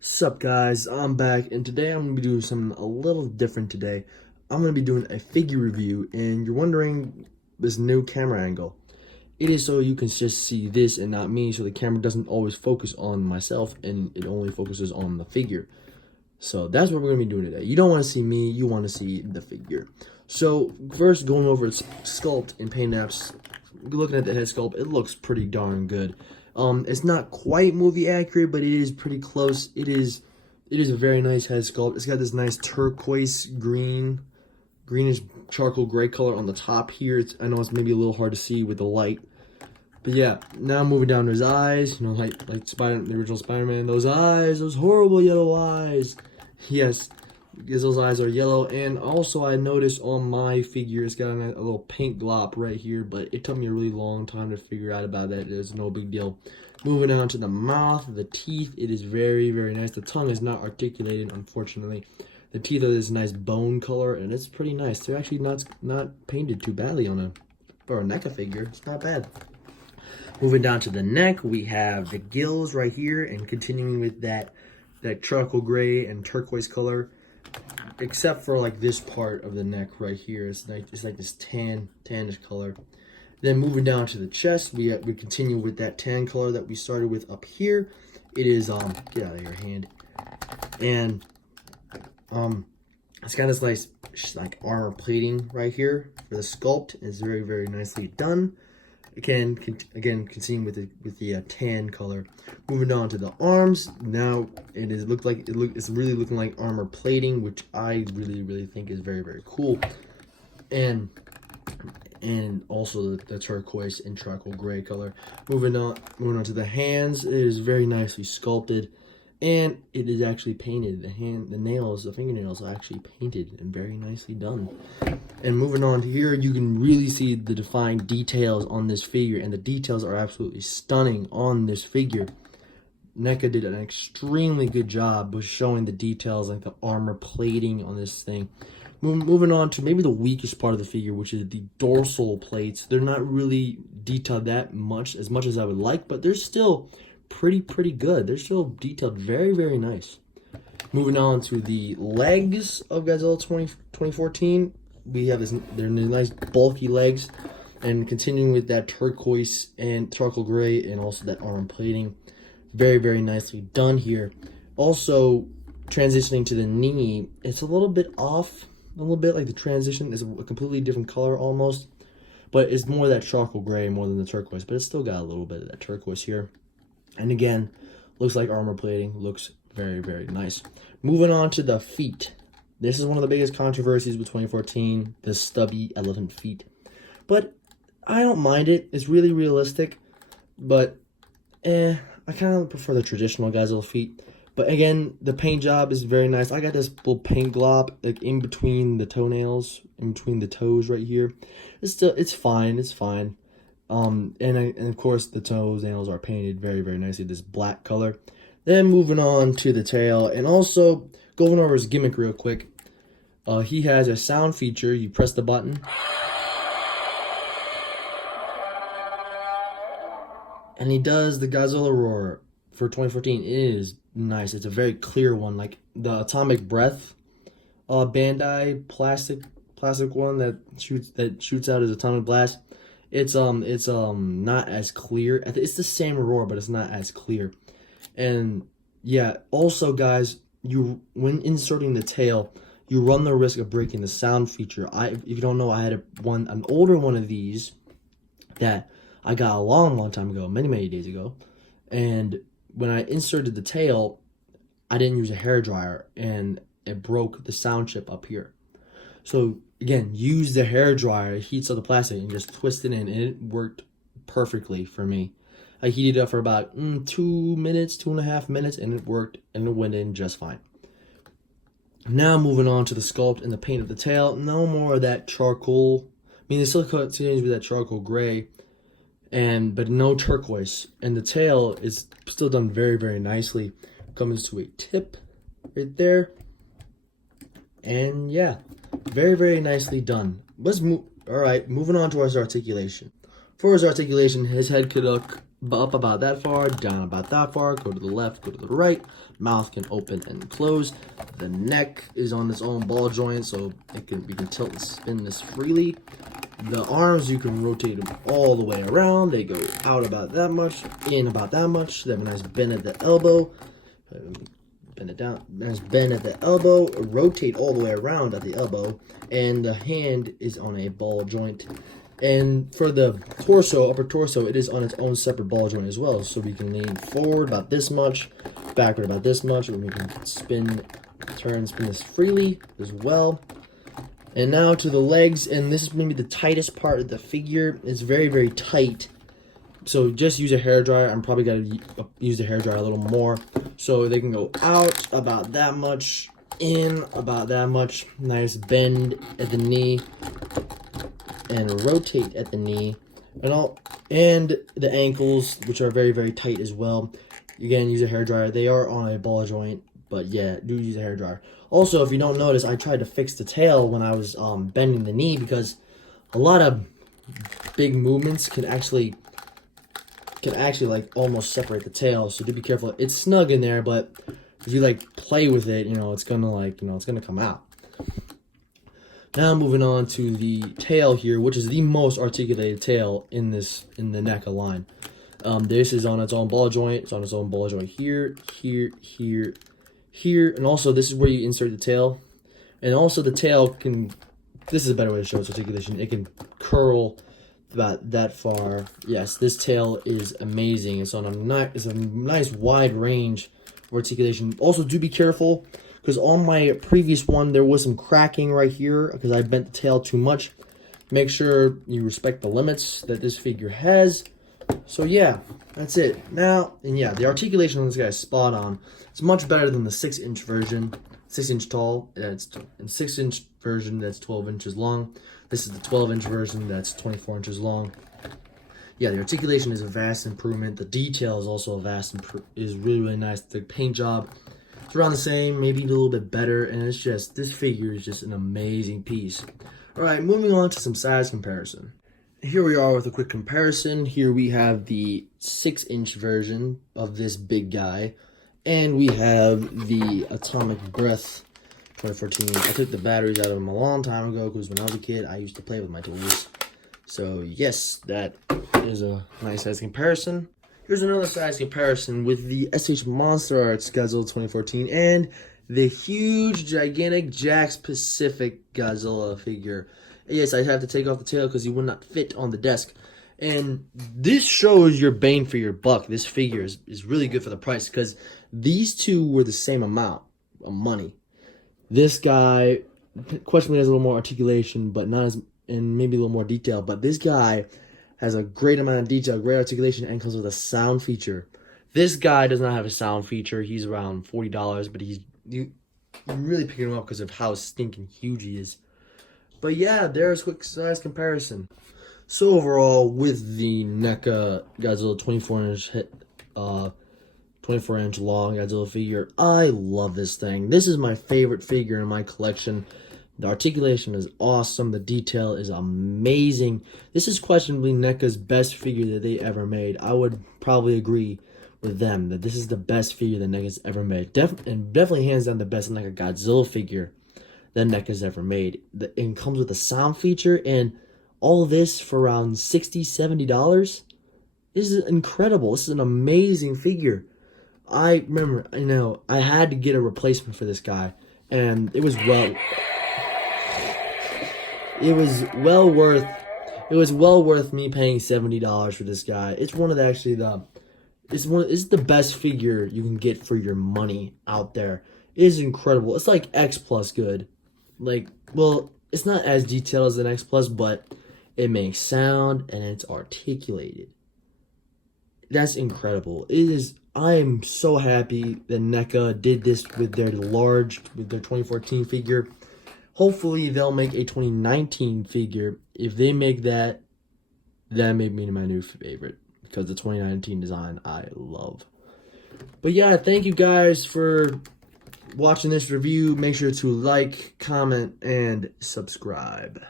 Sup guys, I'm back and today I'm going to be doing something a little different today. I'm going to be doing a figure review and you're wondering this new camera angle. It is so you can just see this and not me, so the camera doesn't always focus on myself and it only focuses on the figure. So that's what we're going to be doing today. You don't want to see me, you want to see the figure. So first, going over its sculpt and paint apps, looking at the head sculpt, it looks pretty darn good. It's not quite movie accurate, but it is pretty close. It is a very nice head sculpt. It's got this nice turquoise greenish charcoal gray color on the top here. I know it's maybe a little hard to see with the light, but yeah. Now moving down to his eyes, you know, like the original Spider-Man. Those eyes, those horrible yellow eyes. Yes, because those eyes are yellow. And also, I noticed on my figure, it's got a little paint glop right here, but it took me a really long time to figure out about that. It's no big deal. Moving on to the mouth, the teeth, it is very, very nice. The tongue is not articulated, unfortunately. The teeth are this nice bone color, and it's pretty nice. They're actually not painted too badly for a NECA figure. It's not bad. Moving down to the neck, we have the gills right here, and continuing with that charcoal gray and turquoise color, except for like this part of the neck right here. It's like this tannish color. Then moving down to the chest, we continue with that tan color that we started with up here. It is get out of your hand. And it's got this nice like armor plating right here for the sculpt. It's very, very nicely done. Again, continuing with the tan color. Moving on to the arms. Now it's really looking like armor plating, which I really think is very, very cool. And also the turquoise and charcoal gray color. Moving on to the hands. It is very nicely sculpted, and it is actually painted. The fingernails are actually painted and very nicely done. And moving on to here, you can really see the defined details on this figure, and the details are absolutely stunning on this figure. NECA did an extremely good job with showing the details, like the armor plating on this thing. Moving on to maybe the weakest part of the figure, which is the dorsal plates. They're not really detailed that much as I would like, but they're still pretty good. They're still detailed very, very nice. Moving on to the legs of Godzilla 2014. We have they're nice bulky legs, and continuing with that turquoise and charcoal gray and also that arm plating. Very, very nicely done here. Also, transitioning to the knee, it's a little bit off. A little bit like the transition is a completely different color almost, but it's more that charcoal gray more than the turquoise, but it's still got a little bit of that turquoise here. And again, looks like armor plating, looks very, very nice. Moving on to the feet. This is one of the biggest controversies with 2014, the stubby elephant feet. But I don't mind it. It's really realistic, but I kind of prefer the traditional Godzilla feet. But again, the paint job is very nice. I got this little paint glob like in between the toenails, in between the toes right here. It's fine. And of course the toenails are painted very, very nicely, this black color. Then moving on to the tail, and also going over his gimmick real quick. He has a sound feature. You press the button, and he does the Godzilla roar for 2014. It is nice. It's a very clear one, like the Atomic Breath Bandai plastic one that shoots out his atomic blast. It's not as clear. It's the same roar, but it's not as clear. And yeah, also guys, when inserting the tail, you run the risk of breaking the sound feature. If you don't know, I had an older one of these that I got a long time ago, many days ago, and when I inserted the tail, I didn't use a hairdryer, and it broke the sound chip up here. So again, use the hairdryer, it heats up the plastic, and just twist it in, and it worked perfectly for me. I heated it up for about 2.5 minutes, and it worked, and it went in just fine. Now moving on to the sculpt and the paint of the tail. No more of that charcoal. I mean, it still continues with that charcoal gray, but no turquoise. And the tail is still done very, very nicely. Comes to a tip right there. And yeah, very, very nicely done. Let's move. All right, moving on to his articulation. For his articulation, his head could look up about that far, down about that far, go to the left, go to the right. Mouth can open and close. The neck is on its own ball joint, so we can tilt and spin this freely. The arms, you can rotate them all the way around. They go out about that much, in about that much. They have a nice bend at the elbow. Bend it down. Nice bend at the elbow. Rotate all the way around at the elbow. And the hand is on a ball joint. And for the torso, upper torso, it is on its own separate ball joint as well. So we can lean forward about this much, backward about this much, and we can turn, spin this freely as well. And now to the legs, and this is maybe the tightest part of the figure. It's very, very tight. So just use a hairdryer. I'm probably going to use the hairdryer a little more. So they can go out about that much, in about that much. Nice bend at the knee. And rotate at the knee. And the ankles, which are very, very tight as well. Again, use a hairdryer. They are on a ball joint. But yeah, do use a hairdryer. Also, if you don't notice, I tried to fix the tail when I was bending the knee because a lot of big movements can actually like almost separate the tail. So do be careful. It's snug in there, but if you like play with it, it's gonna it's gonna come out. Now moving on to the tail here, which is the most articulated tail in the NECA line. This is on its own ball joint. It's on its own ball joint here, here, here, here, and also this is where you insert the tail. And also the tail can, this is a better way to show its articulation, it can curl about that far. Yes, this tail is amazing. It's on a nice wide range of articulation. Also do be careful, because on my previous one there was some cracking right here because I bent the tail too much. Make sure you respect the limits that this figure has. So yeah, that's it. Now, and yeah, the articulation on this guy is spot on. It's much better than the 6-inch version, 6-inch tall. It's a 6-inch version that's 12 inches long. This is the 12-inch version that's 24 inches long. Yeah, the articulation is a vast improvement. The detail is also a vast is really, really nice. The paint job, it's around the same, maybe a little bit better, and it's just, this figure is just an amazing piece. All right, moving on to some size comparison. Here we are with a quick comparison. Here we have the 6-inch version of this big guy, and we have the Atomic Breath 2014. I took the batteries out of them a long time ago because when I was a kid, I used to play with my toys. So yes, that is a nice size comparison. Here's another size comparison with the SH Monster Arts Godzilla 2014 and the huge, gigantic Jakks Pacific Godzilla figure. Yes, I have to take off the tail because he would not fit on the desk. And this shows your bang for your buck. This figure is really good for the price because these two were the same amount of money. This guy, questionably has a little more articulation, but not as, and maybe a little more detail. But this guy has a great amount of detail, great articulation, and comes with a sound feature. This guy does not have a sound feature. He's around $40, but you're really picking him up because of how stinking huge he is. But yeah, there's a quick size comparison. So overall, with the NECA Godzilla 24-inch long Godzilla figure, I love this thing. This is my favorite figure in my collection. The articulation is awesome. The detail is amazing. This is questionably NECA's best figure that they ever made. I would probably agree with them that this is the best figure that NECA's ever made. And definitely hands down the best NECA Godzilla figure that NECA's ever made. It comes with a sound feature, and all this for around $60, $70. This is incredible. This is an amazing figure. I remember, I had to get a replacement for this guy, and it was well worth me paying $70 for this guy. It's one of the it's the best figure you can get for your money out there. It is incredible. It's like X Plus good. Well, it's not as detailed as an X Plus, but it makes sound and it's articulated. That's incredible. I am so happy that NECA did this with their 2014 figure. Hopefully they'll make a 2019 figure. If they make that may be my new favorite because the 2019 design I love. But yeah, thank you guys for watching this review. Make sure to like, comment, and subscribe.